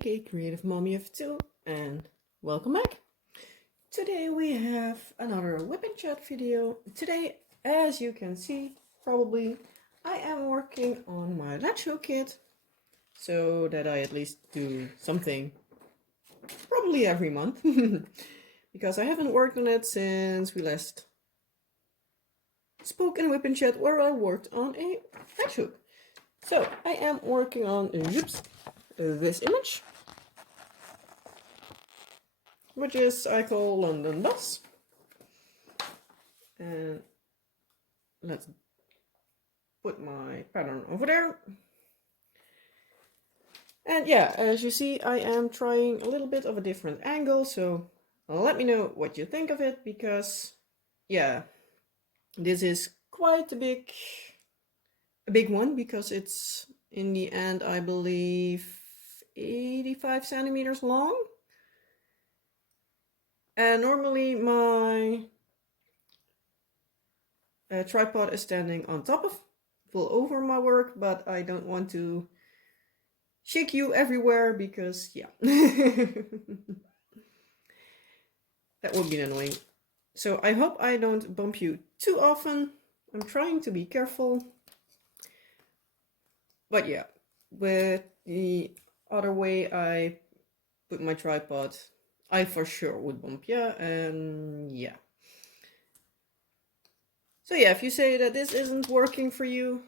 aka Creative Mommy of Two, and welcome back. Today we have another WIP and Chat video. Today, as you can see, probably, I am working on my latch hook kit, so that I at least do something probably every month, because I haven't worked on it since we last spoke in WIP and Chat, where I worked on a latch hook. So I am working on this image, which is I call London Bus. And let's put my pattern over there. And yeah, as you see, I am trying a little bit of a different angle, so let me know what you think of it, because yeah, this is quite a big one, because it's in the end, I believe, 85 centimeters long. And normally my tripod is standing on top of, full over my work, but I don't want to shake you everywhere, because yeah, that would be annoying. So I hope I don't bump you too often. I'm trying to be careful. But yeah, with the other way I put my tripod, I for sure would bump you, and yeah. So yeah, if you say that this isn't working for you,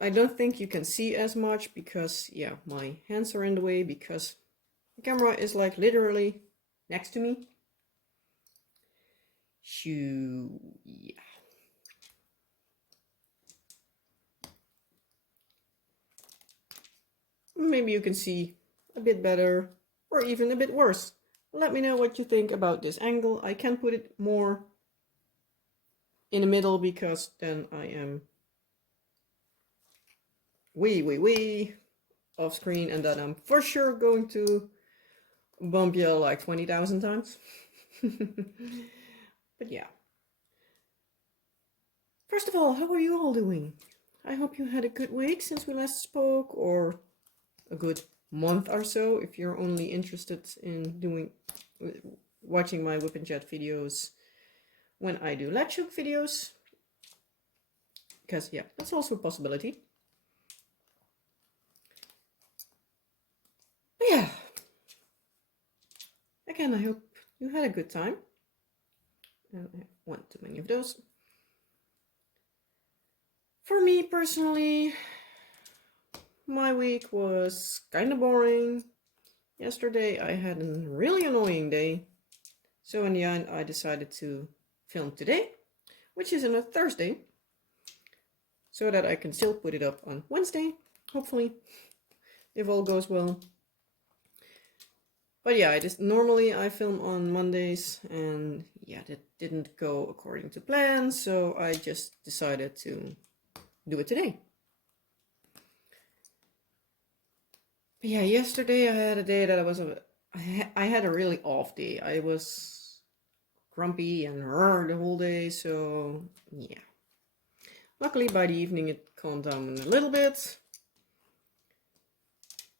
I don't think you can see as much, because yeah, my hands are in the way, because the camera is like literally next to me. Shoo, yeah. Maybe you can see a bit better, or even a bit worse. Let me know what you think about this angle. I can put it more in the middle, because then I am way off screen, and then I'm for sure going to bump you like 20,000 times. But yeah. First of all, how are you all doing? I hope you had a good week since we last spoke, or a good month or so, if you're only interested in watching my WIP and Chat videos when I do latch hook videos. Because yeah, that's also a possibility. But yeah, again, I hope you had a good time. I don't want too many of those. For me personally, my week was kind of boring. Yesterday I had a really annoying day. So in the end I decided to film today, which is on a Thursday, so that I can still put it up on Wednesday, hopefully, if all goes well. But yeah, normally I film on Mondays, and yeah, that didn't go according to plan, so I just decided to do it today. But yeah, yesterday I had a day that I had a really off day. I was grumpy and the whole day, so yeah. Luckily by the evening it calmed down a little bit.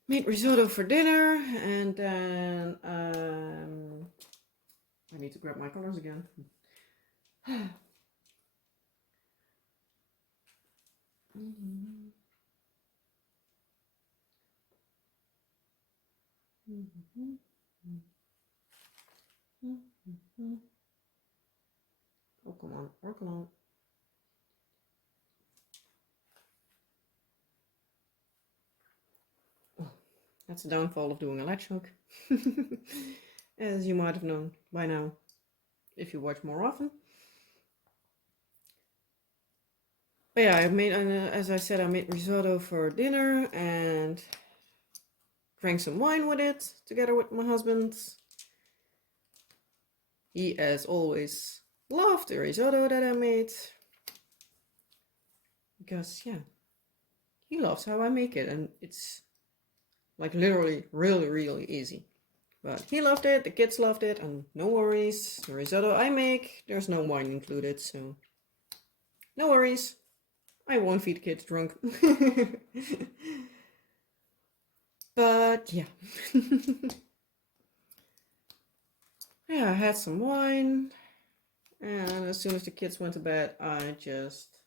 Made risotto for dinner, and then I need to grab my colors again. Oh, come on, work along. Oh, that's the downfall of doing a latch hook. As you might have known by now, if you watch more often. But yeah, as I said, I made risotto for dinner and drank some wine with it together with my husband. He, as always, loved the risotto that I made, because yeah, he loves how I make it, and it's like literally really easy. But he loved it, the kids loved it, and no worries. The risotto I make, there's no wine included, so no worries. I won't feed kids drunk. But yeah. Yeah, I had some wine, and as soon as the kids went to bed, I just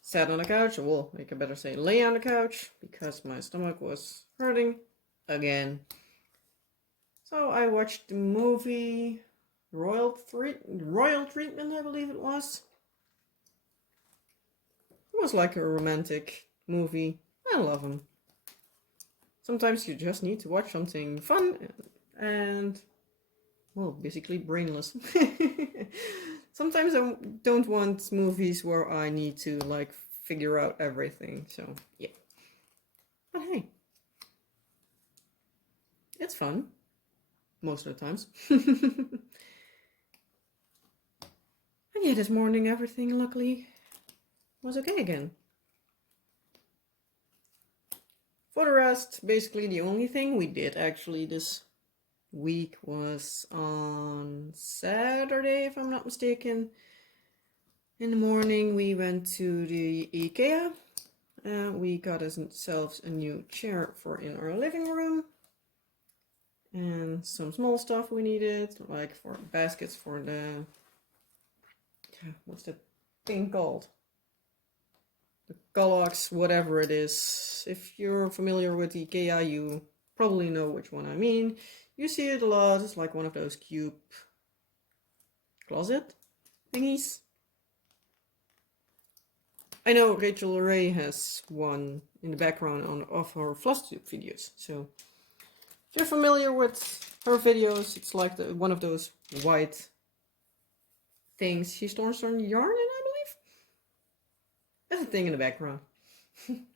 sat on the couch. Well, I could better say lay on the couch because my stomach was hurting again. So I watched the movie Royal Treatment, I believe it was. It was like a romantic movie. I love them. Sometimes you just need to watch something fun and, well, basically brainless. Sometimes I don't want movies where I need to, like, figure out everything. So, yeah. But hey, it's fun. Most of the times. And yeah, this morning everything luckily was okay again. For the rest, basically the only thing we did actually this week was on Saturday, if I'm not mistaken. In the morning we went to the IKEA. We got ourselves a new chair for in our living room. And some small stuff we needed, like for baskets for the... what's that thing called? The Galax, whatever it is. If you're familiar with IKEA, you probably know which one I mean. You see it a lot. It's like one of those cube closet thingies. I know Rachel Ray has one in the background of her FlossTube videos. So if you're familiar with her videos, it's like one of those white things she stores on yarn in, I believe. There's a thing in the background.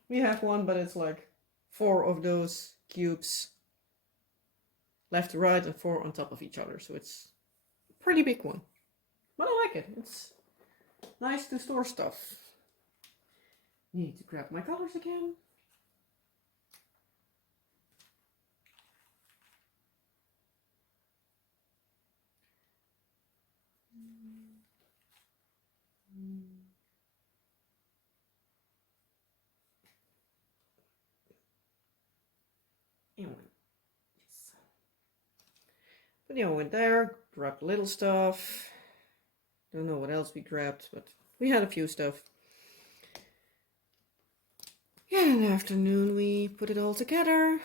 We have one, but it's like 4 of those cubes left to right and 4 on top of each other. So it's a pretty big one. But I like it. It's nice to store stuff. Need to grab my colors again. But yeah, went there, grabbed little stuff. Don't know what else we grabbed, but we had a few stuff. Yeah, in the afternoon we put it all together.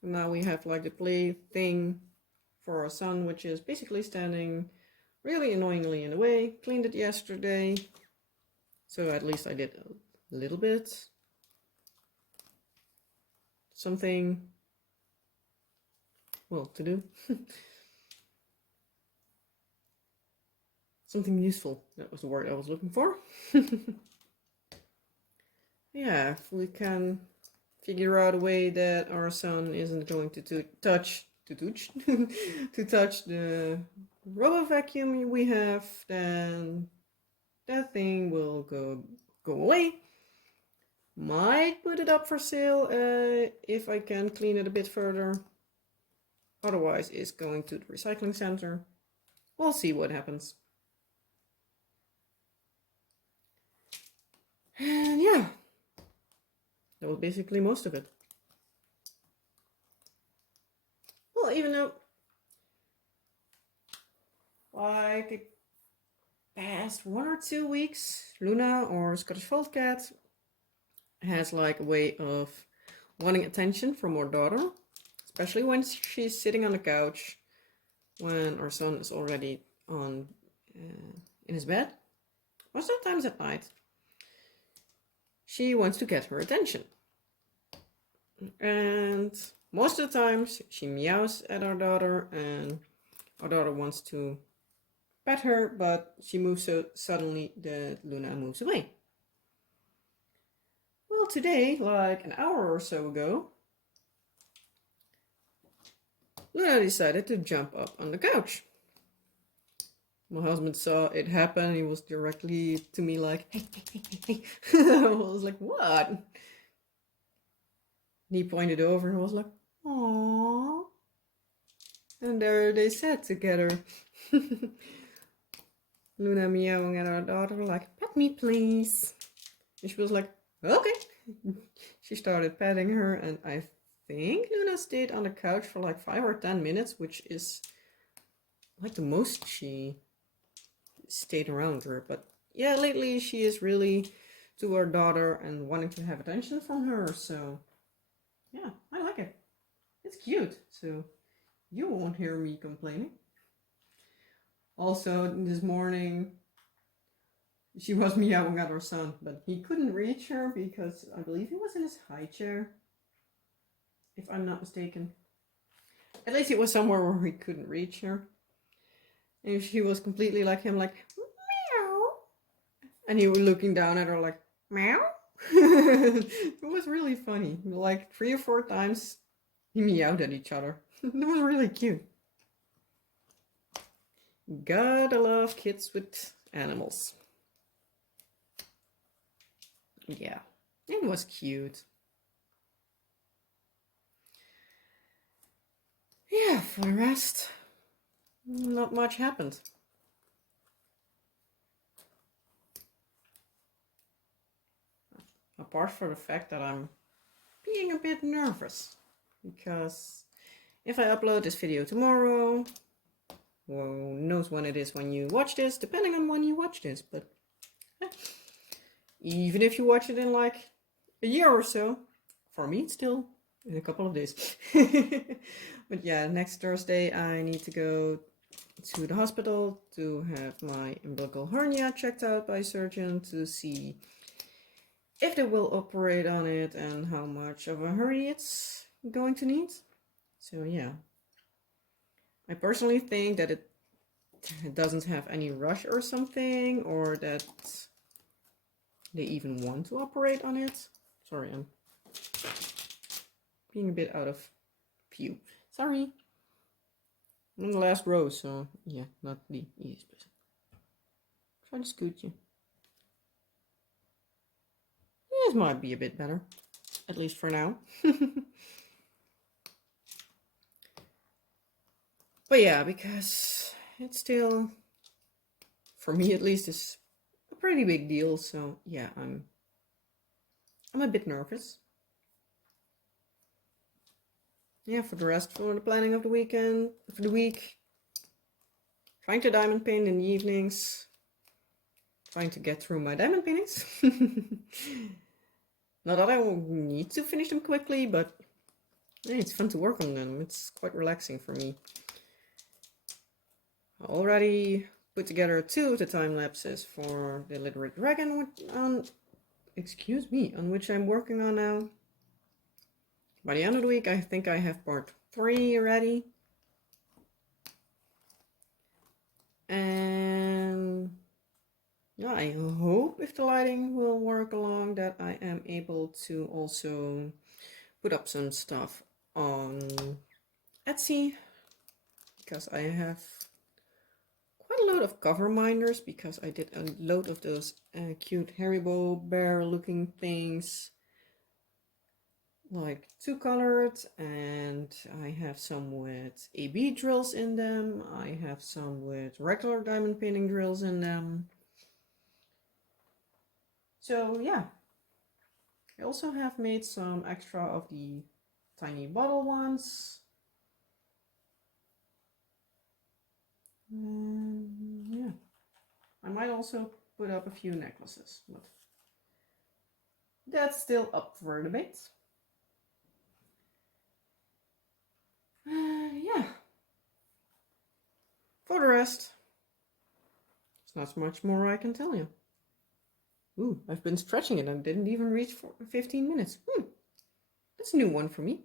And now we have like the play thing for our son, which is basically standing really annoyingly in the way. Cleaned it yesterday. So at least I did a little bit. Something, well, to do. Something useful. That was the word I was looking for. Yeah, if we can figure out a way that our son isn't going to touch the rubber vacuum we have, then that thing will go away. Might put it up for sale if I can clean it a bit further. Otherwise, it's going to the recycling center. We'll see what happens. And yeah, that was basically most of it. Well, even though like the past 1 or 2 weeks, Luna, or Scottish Fold Cat, has like a way of wanting attention from our daughter, especially when she's sitting on the couch when our son is already on in his bed, or sometimes at night. She wants to get her attention, and most of the times she meows at our daughter, and our daughter wants to pet her, but she moves so suddenly that Luna moves away. Well, today, like an hour or so ago, Luna decided to jump up on the couch. My husband saw it happen. He was directly to me like, hey, hey, hey, hey. I was like, what? And he pointed over and was like, aww. And there they sat together. Luna meowing at our daughter like, pet me please. And she was like, okay. She started petting her, and I think Luna stayed on the couch for like 5 or 10 minutes, which is like the most she stayed around her. But yeah, lately she is really to her daughter and wanting to have attention from her. So yeah, I like it. It's cute. So you won't hear me complaining. Also, this morning she was meowing at her son, but he couldn't reach her because I believe he was in his high chair, if I'm not mistaken. At least it was somewhere where he couldn't reach her. And she was completely like him, like, meow. And he was looking down at her like, meow. It was really funny. Like 3 or 4 times he meowed at each other. It was really cute. Gotta love kids with animals. Yeah, it was cute. Yeah, for the rest, not much happened. Apart from the fact that I'm being a bit nervous. Because if I upload this video tomorrow, well, who knows when it is when you watch this, depending on when you watch this, but even if you watch it in like a year or so, for me it's still in a couple of days. But yeah, next Thursday I need to go to the hospital to have my umbilical hernia checked out by a surgeon to see if they will operate on it and how much of a hurry it's going to need. So yeah, I personally think that it doesn't have any rush or something, or that they even want to operate on it. Sorry, I'm being a bit out of view. Sorry. I'm in the last row, so yeah, not the easiest person. Try to scoot you. This might be a bit better, at least for now. But yeah, because it's still, for me at least, is a pretty big deal. So yeah, I'm a bit nervous. Yeah, for the rest, for the planning of the weekend, for the week, trying to diamond paint in the evenings, trying to get through my diamond paintings. Not that I will need to finish them quickly, but yeah, it's fun to work on them. It's quite relaxing for me. I already put together 2 of the time lapses for the Literate Dragon on which I'm working on now. By the end of the week, I think I have part 3 ready. And yeah, I hope if the lighting will work along that I am able to also put up some stuff on Etsy, because I have quite a lot of cover minders, because I did a load of those cute Haribo bear looking things, like 2-colored, and I have some with AB drills in them. I have some with regular diamond painting drills in them. So yeah, I also have made some extra of the tiny bottle ones. Yeah, I might also put up a few necklaces, but that's still up for debate. Yeah. For the rest, there's not much more I can tell you. Ooh, I've been stretching it and didn't even reach for 15 minutes. That's a new one for me.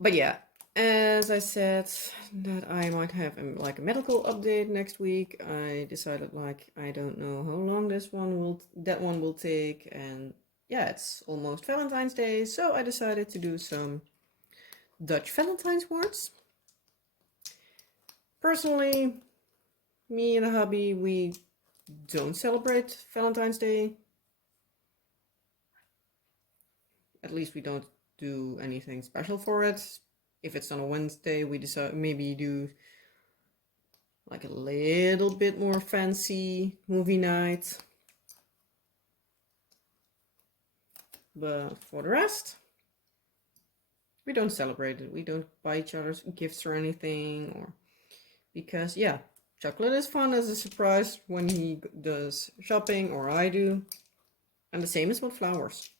But yeah, as I said, that I might have like a medical update next week. I decided, like, I don't know how long that one will take, and yeah, it's almost Valentine's Day, so I decided to do some Dutch Valentines words. Personally, me and a hubby, we don't celebrate Valentine's Day. At least we don't do anything special for it. If it's on a Wednesday, we decide maybe do like a little bit more fancy movie night. But for the rest, we don't celebrate it. We don't buy each other's gifts or anything, or because yeah, chocolate is fun as a surprise when he does shopping or I do, and the same is with flowers.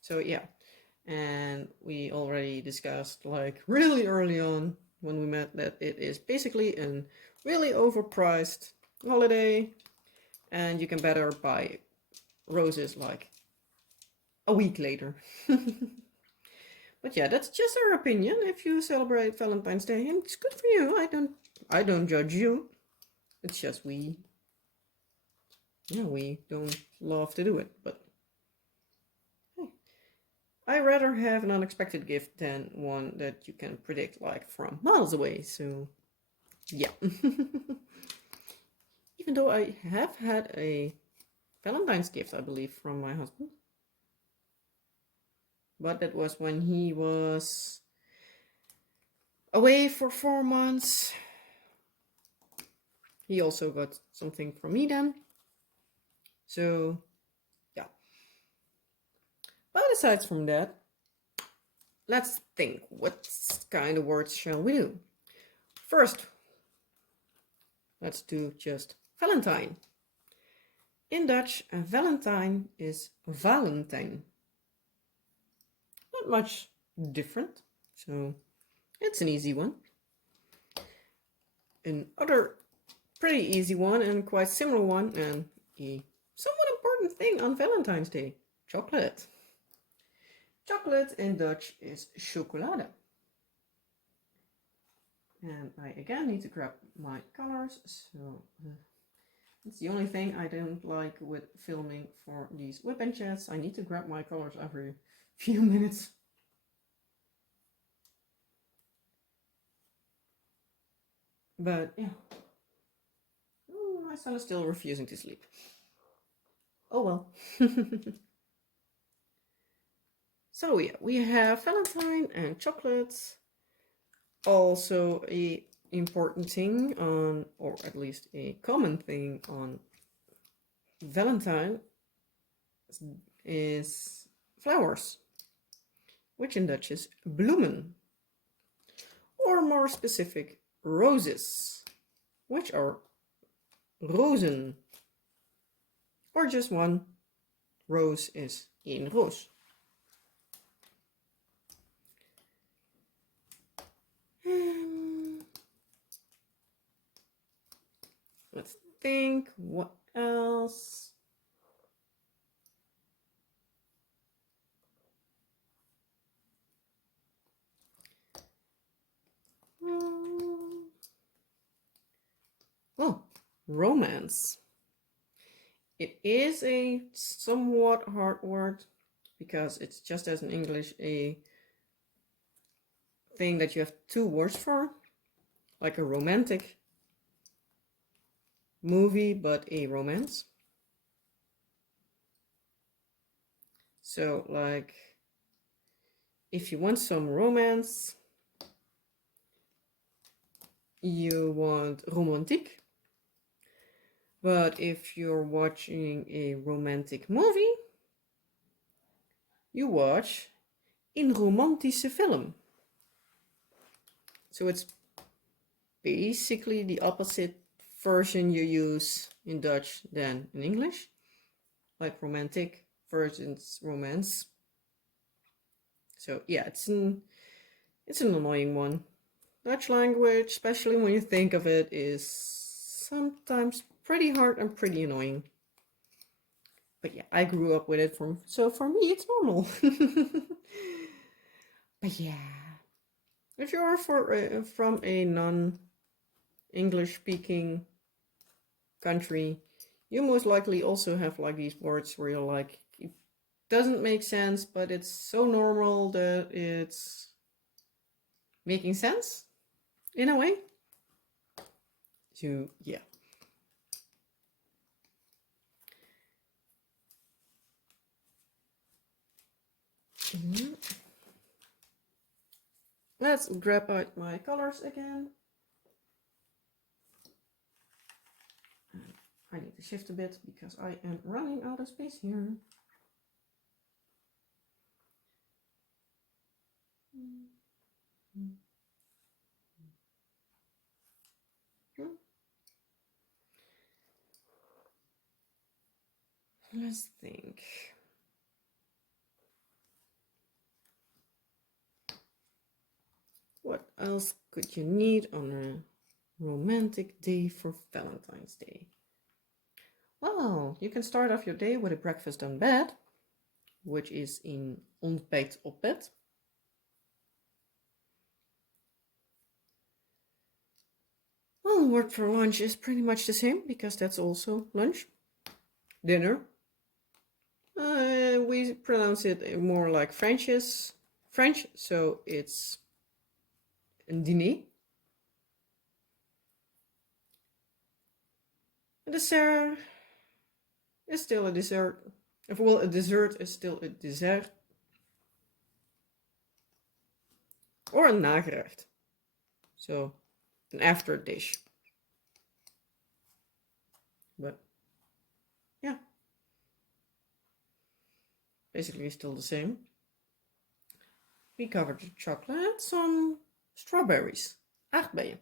So yeah, and we already discussed like really early on when we met that it is basically a really overpriced holiday, and you can better buy roses like a week later. But yeah, that's just our opinion. If you celebrate Valentine's Day, and it's good for you. I don't judge you. It's just we don't love to do it. But hey, I rather have an unexpected gift than one that you can predict like from miles away. So yeah. Even though I have had a Valentine's gift, I believe, from my husband. But that was when he was away for 4 months. He also got something from me then. So, yeah. But aside from that, let's think. What kind of words shall we do? First, let's do just Valentine. In Dutch, a Valentine is Valentijn. Not much different, so it's an easy one. Another pretty easy one and quite similar one, and a somewhat important thing on Valentine's Day: chocolate. Chocolate in Dutch is chocolade. And I again need to grab my colors, so it's the only thing I don't like with filming for these WIP and Chats. I need to grab my colors every few minutes. But yeah. Ooh, my son is still refusing to sleep. Oh well. So yeah, we have Valentine and chocolates. Also a important thing on, or at least a common thing on Valentine is flowers, which in Dutch is bloemen, or more specific, roses, which are rozen, or just one rose is één roos. Let's think, what else? Oh, romance. It is a somewhat hard word because it's just as in English a thing that you have two words for, like a romantic movie but a romance. So like if you want some romance, you want romantiek. But if you're watching a romantic movie, you watch een romantische film. So it's basically the opposite version you use in Dutch than in English. Like romantic versus romance. So yeah, it's an annoying one. Dutch language, especially when you think of it, is sometimes pretty hard and pretty annoying. But yeah, I grew up with it, so for me it's normal. But yeah, if you're from a non-English speaking country, you most likely also have like these words where you're like, it doesn't make sense, but it's so normal that it's making sense in a way. So yeah. Let's grab out my colors again. I need to shift a bit because I am running out of space here. Let's think. What else could you need on a romantic day for Valentine's Day? Well, you can start off your day with a breakfast on bed, which is in ontbijt op bed. Well, word for lunch is pretty much the same because that's also lunch. Dinner. We pronounce it more like French, so it's a dîner. A dessert is still a dessert. Well, a dessert is still a dessert. Or a nagerecht. So, an after dish. But, yeah. Basically still the same. We covered the chocolate, some strawberries, aardbeien.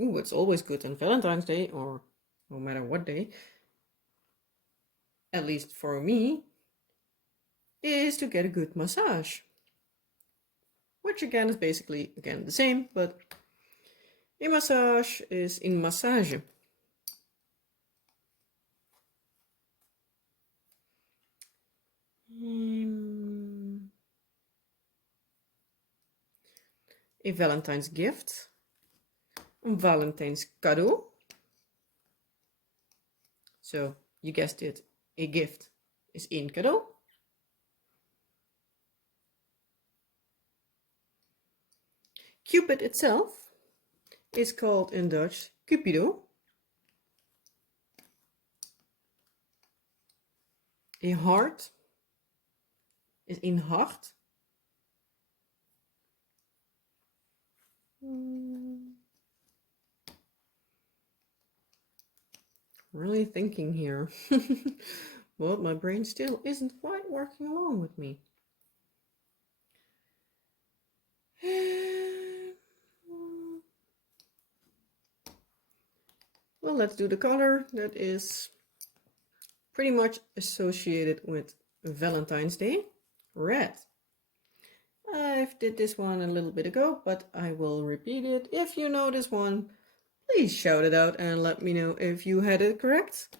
Ooh, it's always good on Valentine's Day, or no matter what day, at least for me, is to get a good massage. Which again is basically, again, the same, but a massage is in massage. A Valentine's gift. Een Valentine's cadeau. So, you guessed it, a gift is een cadeau. Cupid itself is called in Dutch Cupido. A heart is in hart. Really thinking here. But my brain still isn't quite working along with me. Well, let's do the color that is pretty much associated with Valentine's Day. Red. I did this one a little bit ago, but I will repeat it. If you know this one, please shout it out and let me know if you had it correct.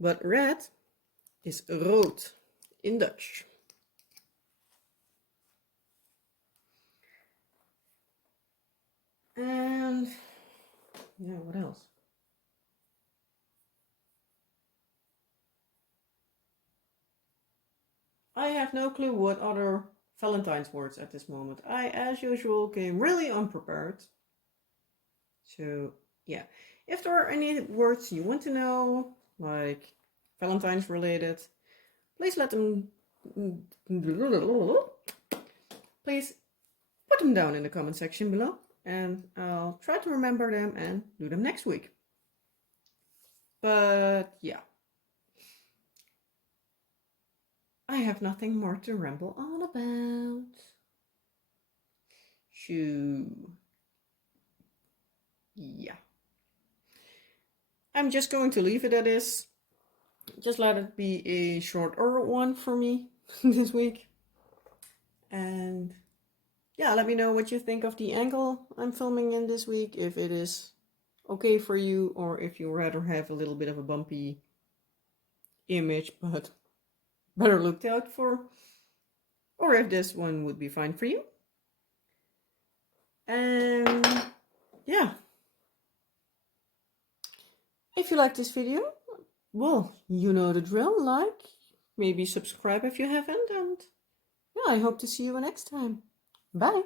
But red is rood in Dutch. And yeah, what else? I have no clue what other Valentine's words at this moment. I, as usual, came really unprepared. So, yeah. If there are any words you want to know, like Valentine's related, please let them... Please put them down in the comment section below. And I'll try to remember them and do them next week. But, yeah. I have nothing more to ramble on about. Shoo. Yeah. I'm just going to leave it at this. Just let it be a shorter one for me this week. And yeah, let me know what you think of the angle I'm filming in this week. If it is okay for you, or if you rather have a little bit of a bumpy image, but better looked out for, or if this one would be fine for you. And yeah, if you like this video, well, you know the drill. Like, maybe subscribe if you haven't, and yeah, I hope to see you next time. Bye.